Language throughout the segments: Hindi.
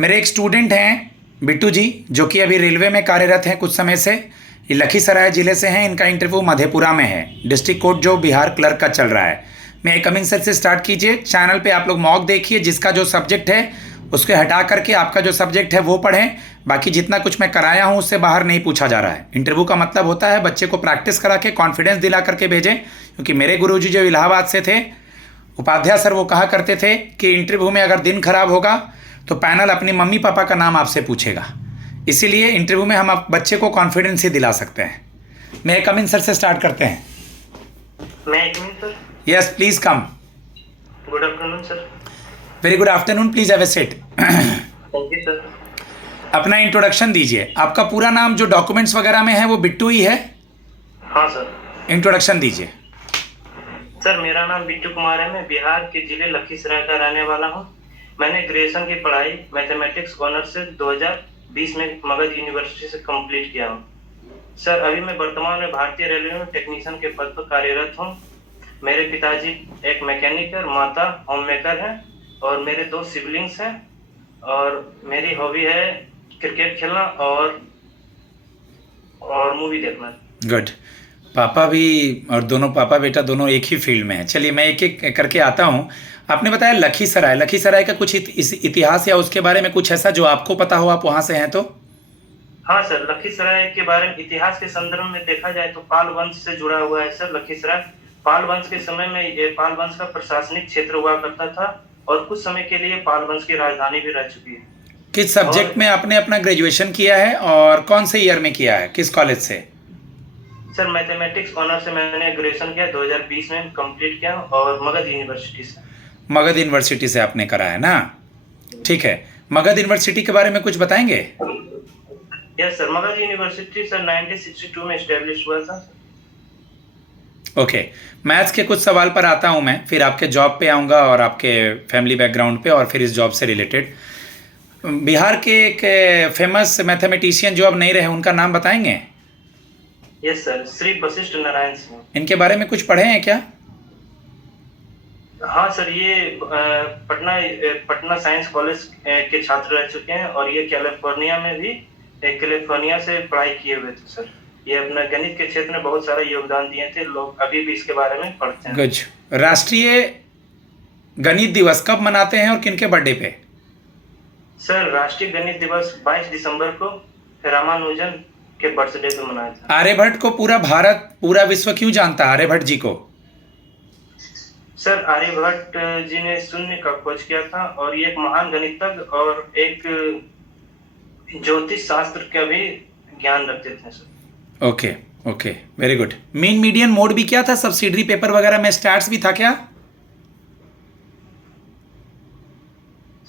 मेरे एक स्टूडेंट हैं बिट्टू जी, जो कि अभी रेलवे में कार्यरत हैं कुछ समय से। ये लखीसराय ज़िले से हैं। इनका इंटरव्यू मधेपुरा में है, डिस्ट्रिक्ट कोर्ट जो बिहार क्लर्क का चल रहा है। मैं एक कमिंग सर से स्टार्ट कीजिए। चैनल पे आप लोग मॉक देखिए, जिसका जो सब्जेक्ट है उसको हटा करके आपका जो सब्जेक्ट है वो पढ़ें। बाकी जितना कुछ मैं कराया हूँ उससे बाहर नहीं पूछा जा रहा है। इंटरव्यू का मतलब होता है बच्चे को प्रैक्टिस करा के कॉन्फिडेंस दिला करके भेजें। क्योंकि मेरे गुरुजी जो इलाहाबाद से थे, उपाध्याय सर, वो कहा करते थे कि इंटरव्यू में अगर दिन खराब होगा तो पैनल अपनी मम्मी पापा का नाम आपसे पूछेगा। इसीलिए इंटरव्यू में हम बच्चे को कॉन्फिडेंस ही दिला सकते हैं। मैं कम इन सर से स्टार्ट करते हैं। मैं एक minute sir. Yes please come. Good afternoon sir. Very good afternoon, please have a seat. Thank you sir. अपना इंट्रोडक्शन दीजिए। आपका पूरा नाम जो डॉक्यूमेंट्स वगैरह में है वो बिट्टू ही है? हाँ सर। इंट्रोडक्शन दीजिए। सर मेरा नाम बिट्टू कुमार है। मैं बिहार के जिले लखीसराय का रहने वाला हूँ। मैंने ग्रेजुएशन की पढ़ाई मैथमेटिक्स ऑनर्स से 2020 में मगध यूनिवर्सिटी से कंप्लीट किया हूँ। सर अभी मैं वर्तमान में भारतीय रेलवे में टेक्नीशियन के पद पर कार्यरत हूँ। मेरे पिताजी एक मैकेनिक और माता होम मेकर हैं और मेरे 2 सिबलिंग्स हैं। और मेरी हॉबी है क्रिकेट खेलना और मूवी देखना। गुड। पापा भी, और दोनों पापा बेटा दोनों एक ही फील्ड में हैं। चलिए मैं एक एक करके आता हूँ। आपने बताया लखीसराय, लखीसराय का कुछ इतिहास या उसके बारे में कुछ ऐसा जो आपको पता हो, आप वहाँ से हैं तो? हाँ सर, लखीसराय के बारे में इतिहास के संदर्भ में देखा जाए तो पाल वंश से जुड़ा हुआ है सर। लखीसराय पाल वंश के समय में ये पाल वंश का प्रशासनिक क्षेत्र हुआ करता था और कुछ समय के लिए पाल वंश की राजधानी भी रह चुकी है। किस सब्जेक्ट में आपने अपना ग्रेजुएशन किया है और कौन से ईयर में किया है, किस कॉलेज से? सर मैथमेटिक्स ऑनर्स से मैंने ग्रेजुएशन किया, 2020 में कंप्लीट किया और मगध यूनिवर्सिटी से। मगध यूनिवर्सिटी से आपने करा है ना? ठीक है। मगध यूनिवर्सिटी के बारे में कुछ बताएंगे? Yes sir, Magadh university sir 1962 में एस्टेब्लिश हुआ था। ओके। मैथ्स के कुछ सवाल पर आता हूं मैं, फिर आपके जॉब पे आऊंगा और आपके फैमिली बैकग्राउंड पे, और फिर इस जॉब से रिलेटेड। बिहार के एक फेमस मैथमेटिशियन जो अब नहीं रहे, उनका नाम बताएंगे? Yes sir, Shri Vashishtha Narayan Singh. इनके बारे में कुछ पढ़े हैं क्या? हाँ सर, ये पटना साइंस कॉलेज के छात्र रह चुके हैं और ये कैलिफोर्निया में भी कैलिफोर्निया से पढ़ाई किए हुए थे सर। ये अपना गणित के क्षेत्र में बहुत सारा योगदान दिए थे। लोग अभी भी इसके बारे में पढ़ते हैं। गुड। राष्ट्रीय गणित दिवस कब मनाते हैं और किनके बर्थडे पे? सर राष्ट्रीय गणित दिवस 22 दिसंबर को रामानुजन के बर्थडे पे मनाया था। आर्यभट्ट को पूरा भारत, पूरा विश्व क्यों जानता है आर्यभट्ट जी को? सर आर्यभट्ट जी ने शून्य का खोज किया था और ये एक महान गणितज्ञ और एक ज्योतिष शास्त्र का भी ज्ञान रखते थे sir. Okay okay, very good. Mean median mode भी क्या था? सब्सिडरी पेपर वगैरह में स्टैट्स भी था क्या?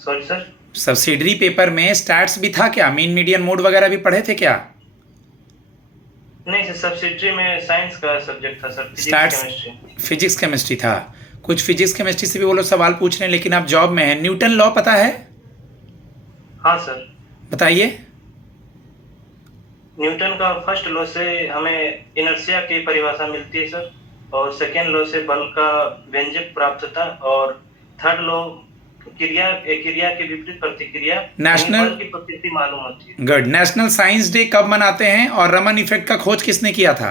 Sorry sir? सब्सिडरी पेपर में स्टैट्स भी था क्या? मीन मीडियन मोड वगैरह भी पढ़े थे क्या? नहीं सर, सब्सिडरी में साइंस का सब्जेक्ट था सर, स्टैट्स, फिजिक्स केमिस्ट्री था। कुछ फिजिक्स केमिस्ट्री से भी वो लोग सवाल पूछ रहे हैं, लेकिन आप जॉब में हैं। न्यूटन लॉ पता है? हाँ सर। बताइए। न्यूटन का फर्स्ट लॉ से हमें इनर्शिया की परिभाषा मिलती है सर, और सेकेंड लॉ से बल का व्यंजक प्राप्त होता है, और थर्ड लॉ क्रिया के विपरीत प्रतिक्रिया, नेशनल बल की प्रकृति मालूम होती है। गुड। नेशनल साइंस डे कब मनाते हैं और रमन इफेक्ट का खोज किसने किया था?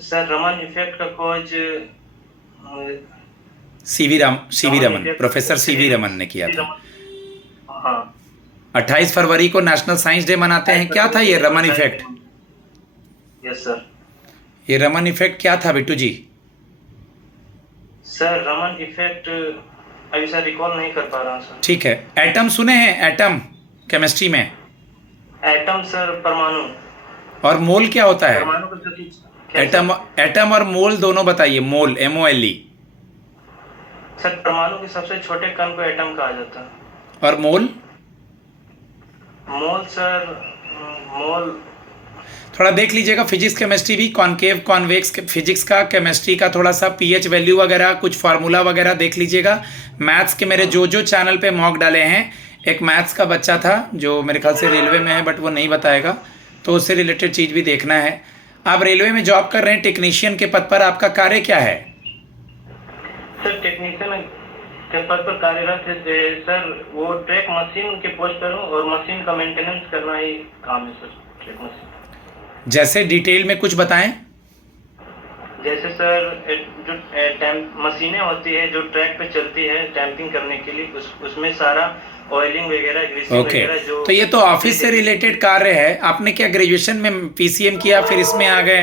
सर रमन इफेक्ट का खोज CV Raman, professor CV Raman ने किया था। हाँ। 28 फरवरी को नेशनल साइंस डे मनाते हैं। क्या था ये रमन इफेक्ट? Yes sir. ये रमन इफेक्ट क्या था बिट्टू जी? सर रमन इफेक्ट अभी सर रिकॉल नहीं कर पा रहा हूँ सर। ठीक है। एटम सुने हैं? एटम केमिस्ट्री में एटम सर परमाणु। और मोल क्या होता है? परमाणु को एटम और मोल दोनों बताइए। मोल, MOLE। सर परमाणु के सबसे छोटे कण को एटम कहा जाता है। और मोल? मोल सर, मोल थोड़ा देख लीजिएगा। फिजिक्स केमिस्ट्री भी, कॉनकेव कॉन्वेक्स फिजिक्स का, केमिस्ट्री का थोड़ा सा pH वैल्यू वगैरह, कुछ फार्मूला वगैरह देख लीजिएगा। मैथ्स के मेरे जो चैनल पे मॉक डाले हैं, एक मैथ्स का बच्चा था जो मेरे ख्याल से रेलवे में है, बट वो नहीं बताएगा, तो उससे रिलेटेड चीज़ भी देखना है। आप रेलवे में जॉब कर रहे हैं टेक्नीशियन के पद पर, आपका कार्य क्या है? सर टेक्नीशियन के पद पर कार्यरत है सर। वो ट्रैक मशीन के पोस्ट पर हूँ और मशीन का मेंटेनेंस करना ही काम है सर। ट्रैक मशीन जैसे डिटेल में कुछ बताएं। जैसे सर जो मशीनें होती है जो ट्रैक पे चलती है टैंपिंग करने के लिए, उसमें सारा ऑयलिंग वगैरह ग्रीसिंग ओके, वगैरह जो। तो ये तो ऑफिस से रिलेटेड कार्य है। आपने क्या ग्रेजुएशन में पीसीएम किया फिर इसमें आ गए,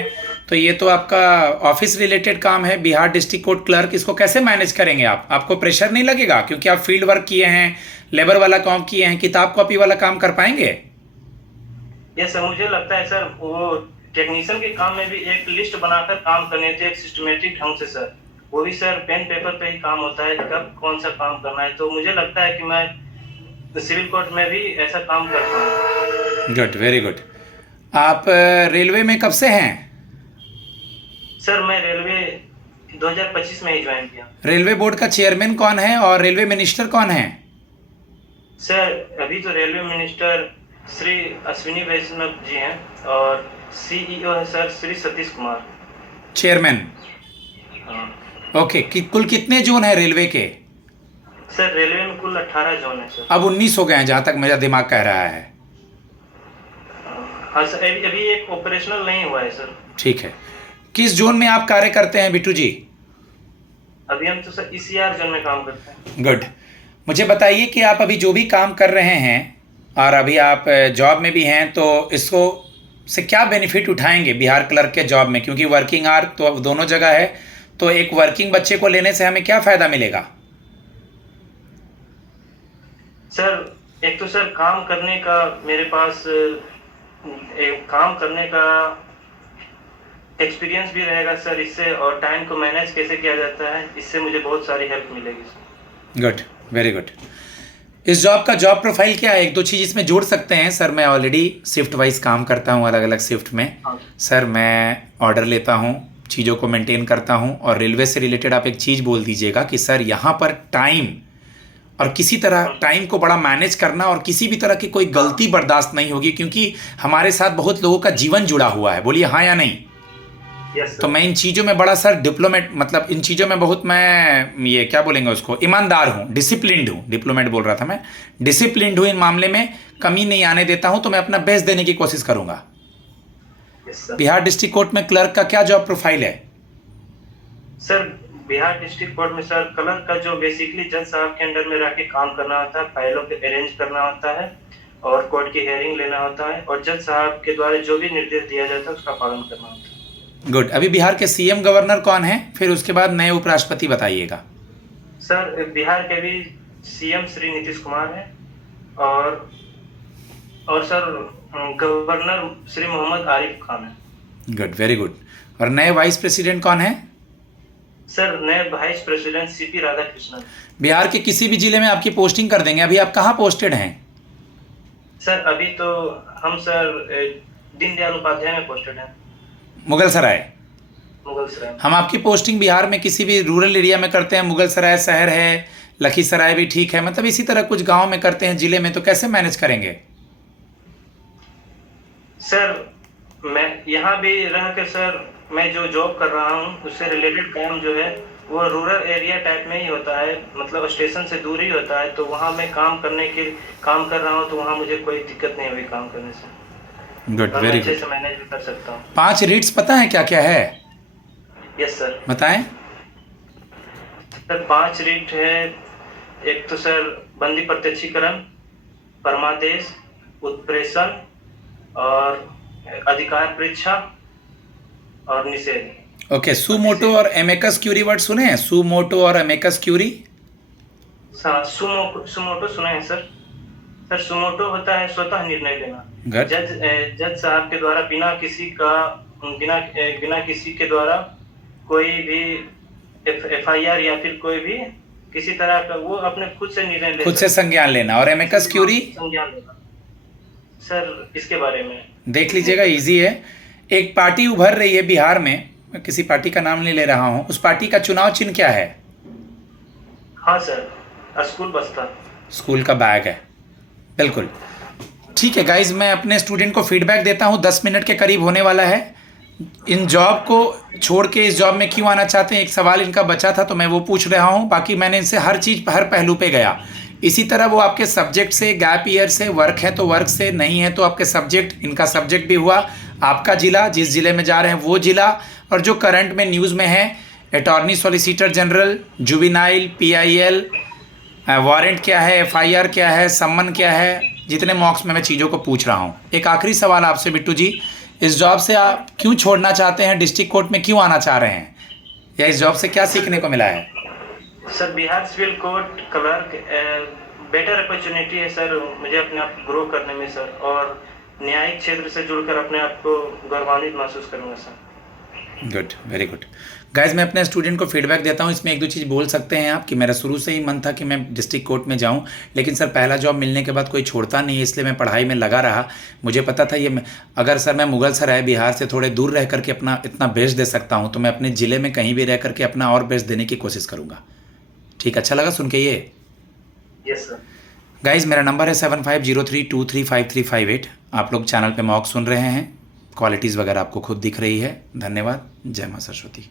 तो ये तो आपका ऑफिस रिलेटेड काम है। बिहार डिस्ट्रिक्ट कोर्ट क्लर्क, इसको कैसे मैनेज करेंगे आप? आपको प्रेशर नहीं लगेगा क्योंकि आप फील्ड वर्क किए हैं, लेबर वाला काम किए हैं, किताब कॉपी वाला काम कर पाएंगे? ये सर मुझे लगता है सर वो टेक्नीशियन के काम में भी एक लिस्ट बनाकर काम करने थे, एक सिस्टमेटिक ढंग से सर। वो भी सर पेन पेपर पे ही काम होता है, कब कौन सा काम करना है। तो मुझे लगता है कि मैं सिविल कोर्ट में भी ऐसा काम करता हूँ। Good, very good. आप रेलवे में कब से हैं? सर मैं रेलवे 2025 में ही ज्वाइन किया। रेलवे बोर्ड का चेयरमैन कौन है और रेलवे मिनिस्टर कौन है? सर अभी तो रेलवे मिनिस्टर श्री अश्विनी वैष्णव जी हैं और सीईओ है सर श्री सतीश कुमार। चेयरमैन, हाँ। ओके। कुल कितने जोन है रेलवे के? सर रेलवे में कुल 18 जोन है सर। अब 19 हो गए हैं जहाँ तक मेरा दिमाग कह रहा है। हाँ सर, अभी एक ऑपरेशनल नहीं हुआ है सर। ठीक है। किस जोन में आप कार्य करते हैं बिट्टू जी? अभी हम तो सर ईसीआर जोन में काम करते हैं। गुड। मुझे बताइए कि आप अभी जो भी काम कर रहे हैं और अभी आप जॉब में भी हैं, तो इसको से क्या बेनिफिट उठाएंगे बिहार क्लर्क के जॉब में? क्योंकि वर्किंग आवर तो अब दोनों जगह है, तो एक वर्किंग बच्चे को लेने से हमें क्या फ़ायदा मिलेगा? सर एक तो सर काम करने का मेरे पास काम करने का एक्सपीरियंस भी रहेगा सर इससे, और टाइम को मैनेज कैसे किया जाता है इससे मुझे बहुत सारी हेल्प मिलेगी सर। Good, very good. इस जॉब का जॉब प्रोफाइल क्या है? एक दो चीज़ इसमें जोड़ सकते हैं। सर मैं ऑलरेडी शिफ्ट वाइज काम करता हूँ, अलग अलग शिफ्ट में। हाँ। सर मैं ऑर्डर लेता हूँ, चीज़ों को मेंटेन करता हूँ, और रेलवे से रिलेटेड आप एक चीज़ बोल दीजिएगा कि सर यहाँ पर टाइम और किसी तरह टाइम को बड़ा मैनेज करना और किसी भी तरह की कोई गलती बर्दाश्त नहीं होगी, क्योंकि हमारे साथ बहुत लोगों का जीवन जुड़ा हुआ है। बोलिए हाँ या नहीं? तो मैं इन चीज़ों में बड़ा सर डिप्लोमेट, मतलब इन चीज़ों में बहुत मैं ये क्या बोलेंगे उसको, ईमानदार हूँ, डिसिप्लिन्ड हूँ। डिप्लोमेट बोल रहा था मैं, डिसिप्लिन्ड हूँ। इन मामले में कमी नहीं आने देता हूँ, तो मैं अपना बेस्ट देने की कोशिश करूँगा। बिहार डिस्ट्रिक्ट कोर्ट में क्लर्क का क्या जॉब प्रोफाइल है? सर बिहार डिस्ट्रिक्ट कोर्ट में सर क्लर्क का जो बेसिकली जज साहब के अंडर में रह के काम करना होता है, फाइलों को अरेंज करना होता है और कोर्ट की हेयरिंग लेना होता है, और जज साहब के द्वारा जो भी निर्देश दिया जाता है उसका पालन करना होता है। गुड। अभी बिहार के सीएम गवर्नर कौन है, फिर उसके बाद नए उपराष्ट्रपति बताइएगा। सर बिहार के भी सीएम श्री नीतीश कुमार है और सर गवर्नर श्री मोहम्मद आरिफ खान है। Good, very good. और नए वाइस प्रेसिडेंट कौन है? सर नए vice president CP Radhakrishnan. Bihar के किसी भी जिले में आपकी पोस्टिंग कर देंगे। अभी आप कहाँ पोस्टेड हैं? सर अभी तो हम सर दीनदयाल उपाध्याय में पोस्टेड हैं। मुगलसराय। मुगलसराय। हम आपकी पोस्टिंग बिहार में किसी भी रूरल एरिया में करते हैं। मुगलसराय शहर है, लखीसराय भी ठीक है, मतलब इसी तरह कुछ गांव में करते हैं जिले में, तो कैसे मैनेज करेंगे? सर मैं यहाँ भी रह कर सर मैं जो जॉब कर रहा हूँ उससे रिलेटेड काम जो है वो रूरल एरिया टाइप में ही होता है, मतलब स्टेशन से दूर ही होता है। तो वहाँ मैं काम कर रहा हूँ, तो वहाँ मुझे कोई दिक्कत नहीं हुई काम करने से। Good, very good. अच्छे से मैनेज भी कर सकता हूँ। 5 रीट्स पता है क्या क्या है? Yes sir. बताएं। सर 5 रीट है। एक तो सर बंदी प्रत्यक्षीकरण, परमादेश, उत्प्रेषण और अधिकार परीक्षा और निषेध। ओके। सुमोटो और एमेकस क्यूरी वर्ड सुने हैं? सुमोटो और एमेकस क्यूरी। सुमोटो सुना है सर। सर सुमोटो होता है स्वतः निर्णय लेना। जज साहब के द्वारा बिना किसी के द्वारा कोई भी एफआईआर या फिर कोई भी किसी तरह का वो अपने खुद से निर्णय ले, खुद से संज्ञान लेना। और एमेकस क्यूरी? संज्ञान लेना। सर इसके बारे में देख लीजिएगा, इजी है। एक पार्टी उभर रही है बिहार में, मैं किसी पार्टी का नाम नहीं ले रहा हूँ। उस पार्टी का चुनाव चिन्ह क्या है? हाँ सर, स्कूल बस्ता। स्कूल का बैग है, बिल्कुल ठीक है। गाइज मैं अपने स्टूडेंट को फीडबैक देता हूँ, 10 मिनट के करीब होने वाला है। इन जॉब को छोड़ के इस जॉब में क्यों आना चाहते हैं, एक सवाल इनका बचा था तो मैं वो पूछ रहा हूँ। बाकी मैंने इनसे हर चीज़ हर पहलू पे गया। इसी तरह वो आपके सब्जेक्ट से, गैप ईयर से, वर्क है तो वर्क से, नहीं है तो आपके सब्जेक्ट, इनका सब्जेक्ट भी हुआ, आपका ज़िला, जिस ज़िले में जा रहे हैं वो ज़िला, और जो करंट में न्यूज़ में है, attorney solicitor general, juvenile, PIL, warrant क्या है, FIR क्या है, सम्मन क्या है, जितने मॉक्स में मैं चीज़ों को पूछ रहा हूँ। एक आखिरी सवाल आपसे बिट्टू जी, इस जॉब से आप क्यों छोड़ना चाहते हैं, डिस्ट्रिक्ट कोर्ट में क्यों आना चाह रहे हैं, या इस जॉब से क्या सीखने को मिला है? Sir Bihar civil court clerk better opportunity है सर, मुझे अपने आप ग्रो करने में सर, और न्यायिक क्षेत्र से जुड़कर अपने आप को गौरवान्वित महसूस करूँगा sir. Good, very good. Guys, मैं अपने स्टूडेंट को फीडबैक देता हूँ, इसमें एक दो चीज़ बोल सकते हैं आप कि मेरा शुरू से ही मन था कि मैं डिस्ट्रिक्ट कोर्ट में जाऊँ, लेकिन सर पहला जॉब मिलने के बाद कोई छोड़ता नहीं है, इसलिए मैं पढ़ाई में लगा रहा। मुझे पता था अगर सर मैं मुगल सराय बिहार से थोड़े दूर रह करके अपना इतना बेस्ट दे सकता हूँ, तो मैं अपने ज़िले में कहीं भी रह करके अपना और बेस्ट देने की कोशिश करूँगा। ठीक, अच्छा लगा सुन के ये? Yes sir. गाइज, मेरा नंबर है 7503235358। आप लोग चैनल पे मॉक सुन रहे हैं, क्वालिटीज़ वगैरह आपको खुद दिख रही है। धन्यवाद। जय मां सरस्वती।